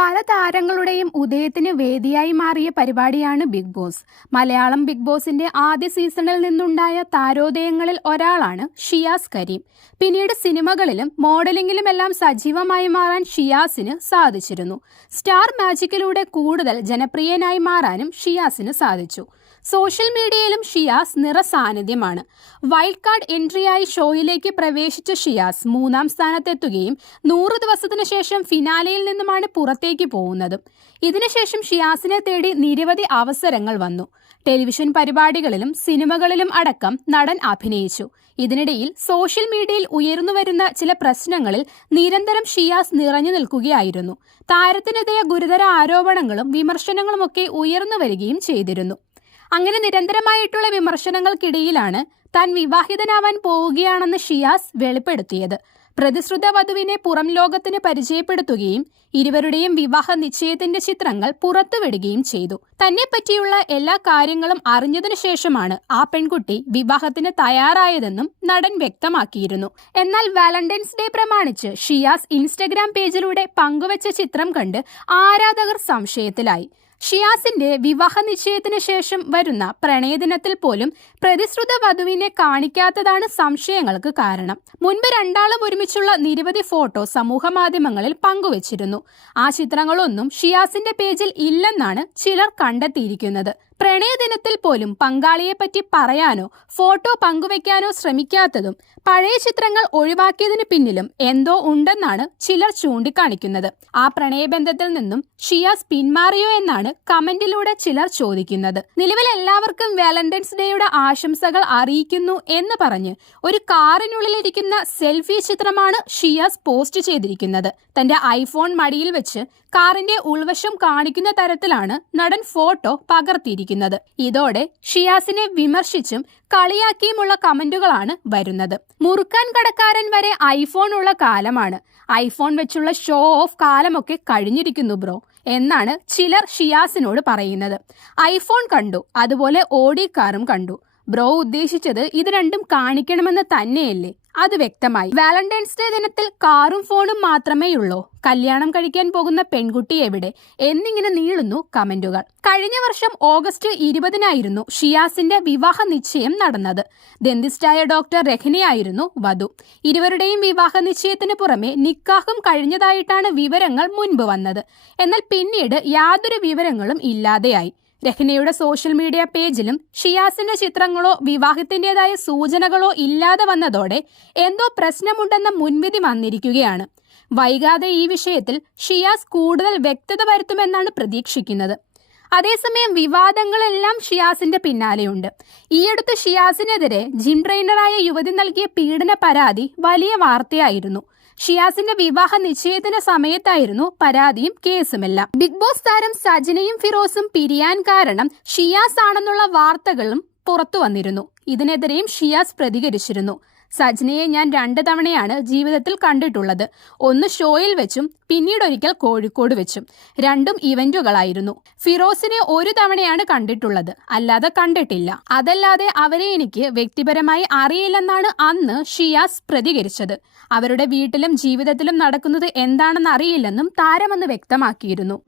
പല താരങ്ങളുടെയും ഉദയത്തിന് വേദിയായി മാറിയ പരിപാടിയാണ് ബിഗ് ബോസ് മലയാളം ബിഗ് ബോസിന്റെ ആദ്യ സീസണിൽ നിന്നുണ്ടായ താരോദയങ്ങളിൽ ഒരാളാണ് ഷിയാസ് കരീം. പിന്നീട് സിനിമകളിലും മോഡലിംഗിലുമെല്ലാം സജീവമായി മാറാൻ ഷിയാസിന് സാധിച്ചിരുന്നു. സ്റ്റാർ മാജിക്കിലൂടെ കൂടുതൽ ജനപ്രിയനായി മാറാനും ഷിയാസിന് സാധിച്ചു. സോഷ്യൽ മീഡിയയിലും ഷിയാസ് നിറസാന്നിധ്യമാണ് വൈൽഡ് കാർഡ് എൻട്രിയായി ഷോയിലേക്ക് പ്രവേശിച്ച ഷിയാസ് മൂന്നാം സ്ഥാനത്തെത്തുകയും നൂറ് ദിവസത്തിനു ശേഷം ഫിനാലയിൽ നിന്നുമാണ് പുറത്തേക്ക് പോകുന്നത്. ഇതിനുശേഷം ഷിയാസിനെ തേടി നിരവധി അവസരങ്ങൾ വന്നു. ടെലിവിഷൻ പരിപാടികളിലും സിനിമകളിലും അടക്കം നടൻ അഭിനയിച്ചു. ഇതിനിടയിൽ സോഷ്യൽ മീഡിയയിൽ ഉയർന്നുവരുന്ന ചില പ്രശ്നങ്ങളിൽ നിരന്തരം ഷിയാസ് നിറഞ്ഞു നിൽക്കുകയായിരുന്നു. താരത്തിനെതിരെ ഗുരുതര ആരോപണങ്ങളും വിമർശനങ്ങളുമൊക്കെ ഉയർന്നു വരികയും ചെയ്തിരുന്നു. അങ്ങനെ നിരന്തരമായിട്ടുള്ള വിമർശനങ്ങൾക്കിടയിലാണ് താൻ വിവാഹിതനാവാൻ പോവുകയാണെന്ന് ഷിയാസ് വെളിപ്പെടുത്തിയത്. പ്രതിശ്രുത വധുവിനെ പുറം ലോകത്തിന് പരിചയപ്പെടുത്തുകയും ഇരുവരുടെയും വിവാഹ നിശ്ചയത്തിന്റെ ചിത്രങ്ങൾ പുറത്തുവിടുകയും ചെയ്തു. തന്നെ പറ്റിയുള്ള എല്ലാ കാര്യങ്ങളും അറിഞ്ഞതിനു ശേഷമാണ് ആ പെൺകുട്ടി വിവാഹത്തിന് തയ്യാറായതെന്നും നടൻ വ്യക്തമാക്കിയിരുന്നു. എന്നാൽ വാലന്റൈൻസ് ഡേ പ്രമാണിച്ച് ഷിയാസ് ഇൻസ്റ്റഗ്രാം പേജിലൂടെ പങ്കുവച്ച ചിത്രം കണ്ട് ആരാധകർ സംശയത്തിലായി. ഷിയാസിന്റെ വിവാഹ നിശ്ചയത്തിന് ശേഷം വരുന്ന പ്രണയദിനത്തിൽ പോലും പ്രതിശ്രുത വധുവിനെ കാണിക്കാത്തതാണ് സംശയങ്ങൾക്ക് കാരണം. മുൻപ് രണ്ടാളും ഒരുമിച്ചുള്ള നിരവധി ഫോട്ടോ സമൂഹ മാധ്യമങ്ങളിൽ പങ്കുവച്ചിരുന്നു. ആ ചിത്രങ്ങളൊന്നും ഷിയാസിന്റെ പേജിൽ ഇല്ലെന്നാണ് ചിലർ കണ്ടെത്തിയിരിക്കുന്നത്. പ്രണയദിനത്തിൽ പോലും പങ്കാളിയെപ്പറ്റി പറയാനോ ഫോട്ടോ പങ്കുവെക്കാനോ ശ്രമിക്കാത്തതും പഴയ ചിത്രങ്ങൾ ഒഴിവാക്കിയതിനു പിന്നിലും എന്തോ ഉണ്ടെന്നാണ് ചിലർ ചൂണ്ടിക്കാണിക്കുന്നത്. ആ പ്രണയബന്ധത്തിൽ നിന്നും ഷിയാസ് പിന്മാറിയോ എന്നാണ് കമന്റിലൂടെ ചിലർ ചോദിക്കുന്നത്. നിലവിൽ എല്ലാവർക്കും വാലന്റൈൻസ് ഡേയുടെ ആശംസകൾ അറിയിക്കുന്നു എന്ന് പറഞ്ഞ് ഒരു കാറിനുള്ളിലിരിക്കുന്ന സെൽഫി ചിത്രമാണ് ഷിയാസ് പോസ്റ്റ് ചെയ്തിരിക്കുന്നത്. തന്റെ ഐഫോൺ മടിയിൽ വെച്ച് കാറിന്റെ ഉൾവശം കാണിക്കുന്ന തരത്തിലാണ് നടൻ ഫോട്ടോ പകർത്തിയിരിക്കുന്നത്. ഇതോടെ ഷിയാസിനെ വിമർശിച്ചും കളിയാക്കിയുമുള്ള കമന്റുകളാണ് വരുന്നത്. മുറുക്കാൻ കടക്കാരൻ വരെ ഐഫോൺ ഉള്ള കാലമാണ്. ഐഫോൺ വെച്ചുള്ള ഷോ ഓഫ് കാലമൊക്കെ കഴിഞ്ഞിരിക്കുന്നു ബ്രോ എന്നാണ് ചിലർ ഷിയാസിനോട് പറയുന്നത്. ഐഫോൺ കണ്ടു അതുപോലെ ഓഡി കാറും കണ്ടു. ബ്രോ ഉദ്ദേശിച്ചത് ഇത് രണ്ടും കാണിക്കണമെന്ന് തന്നെയല്ലേ? അത് വ്യക്തമായി. വാലന്റൈൻസ് ഡേ ദിനത്തിൽ കാറും ഫോണും മാത്രമേ ഉള്ളൂ കല്യാണം കഴിക്കാൻ പോകുന്ന പെൺകുട്ടി എവിടെ? എന്നിങ്ങനെ നീളുന്നു കമന്റുകൾ. കഴിഞ്ഞ വർഷം ഓഗസ്റ്റ് ഇരുപതിനായിരുന്നു ഷിയാസിന്റെ വിവാഹ നിശ്ചയം നടന്നത്. ദന്തിസ്റ്റായ ഡോക്ടർ രഹ്നയായിരുന്നു വധു. ഇരുവരുടെയും വിവാഹ നിശ്ചയത്തിന് പുറമെ നിക്കാഹും കഴിഞ്ഞതായിട്ടാണ് വിവരങ്ങൾ മുൻപ് വന്നത്. എന്നാൽ പിന്നീട് യാതൊരു വിവരങ്ങളും ഇല്ലാതെയായി. രഹ്നയുടെ സോഷ്യൽ മീഡിയ പേജിലും ഷിയാസിന്റെ ചിത്രങ്ങളോ വിവാഹത്തിന്റേതായ സൂചനകളോ ഇല്ലാതെ വന്നതോടെ എന്തോ പ്രശ്നമുണ്ടെന്ന മുൻവിധി വന്നിരിക്കുകയാണ്. വൈകാതെ ഈ വിഷയത്തിൽ ഷിയാസ് കൂടുതൽ വ്യക്തത വരുത്തുമെന്നാണ് പ്രതീക്ഷിക്കുന്നത്. അതേസമയം വിവാദങ്ങളെല്ലാം ഷിയാസിന്റെ പിന്നാലെയുണ്ട്. ഈയടുത്ത് ഷിയാസിനെതിരെ ജിം ട്രെയിനറായ യുവതി നൽകിയ പീഡന പരാതി വലിയ വാർത്തയായിരുന്നു. ഷിയാസിന്റെ വിവാഹ നിശ്ചയത്തിന് സമയത്തായിരുന്നു പരാതിയും കേസുമെല്ലാം. ബിഗ് ബോസ് താരം സജനയും ഫിറോസും പിരിയാൻ കാരണം ഷിയാസ് ആണെന്നുള്ള വാർത്തകളും പുറത്തു വന്നിരുന്നു. ഇതിനെതിരെയും ഷിയാസ് പ്രതികരിച്ചിരുന്നു. സജ്നയെ ഞാൻ രണ്ട് തവണയാണ് ജീവിതത്തിൽ കണ്ടിട്ടുള്ളത്. ഒന്ന് ഷോയിൽ വെച്ചും പിന്നീട് ഒരിക്കൽ കോഴിക്കോട് വെച്ചും. രണ്ടും ഇവന്റുകളായിരുന്നു. ഫിറോസിനെ ഒരു തവണയാണ് കണ്ടിട്ടുള്ളത്. അല്ലാതെ കണ്ടിട്ടില്ല. അതല്ലാതെ അവരെ എനിക്ക് വ്യക്തിപരമായി അറിയില്ലെന്നാണ് അന്ന് ഷിയാസ് പ്രതികരിച്ചത്. അവരുടെ വീട്ടിലും ജീവിതത്തിലും നടക്കുന്നത് എന്താണെന്ന് അറിയില്ലെന്നും താരമെന്ന് വ്യക്തമാക്കിയിരുന്നു.